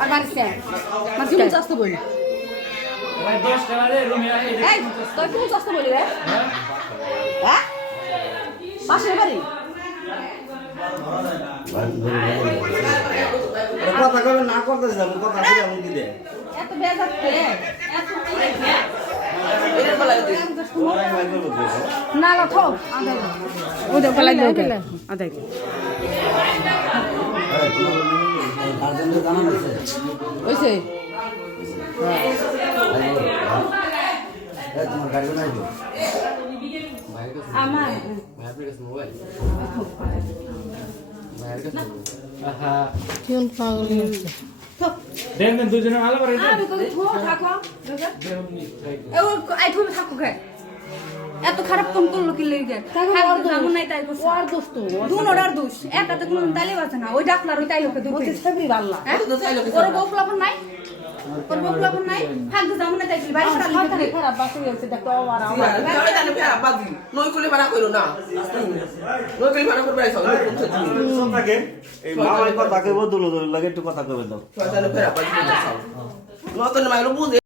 আর বাড়িছে মাঝে মুখ আসতে বলি ভাই 10 টাকা রে রুমে আই এই তুই কি মুখ আসতে বলি রে হ্যাঁ পাশে বাড়ি কথা কবে না করতেছি আমি কথা বলি আমি কি দে এত বেজাত কে এত না না থো ওদের গলাই দাও আদাই গার্জেনদের জানা আছে ওইছে তোমার গাড়ি বানাই দিও আমার আহা কোন পাগল হচ্ছে থো দেন দুজনে ভালো করে আমি কই থো থাকো আই থো থাকো কে এত খারাপ কোন করলো কি লেগে যেমন নাই তাই করছে ওর দোষ তো দুনোটার দোষ একাতে কোনো তাইলে বাঁচে না ওই ডাকলার ওই তাইলোকে দুটো সবই ভাল্লা ওর বউফলাপন নাই ওর বউফলাপন নাই থাকতে যেমন নাই তাইলে বাড়ি ছাড়া লিখে খারাপ বাসে গেছে দেখো আর আমার আমি জানি ফেরা বাদি নই কইলে ভাড়া কইরো না নই কইলে ভাড়া করবে আইছো সব থাকে এই মামার কথা কইবো দুলো দুলো লাগে একটু কথা কইবে দাও জানি ফেরা বাদি নতুন মাইলো বুঝে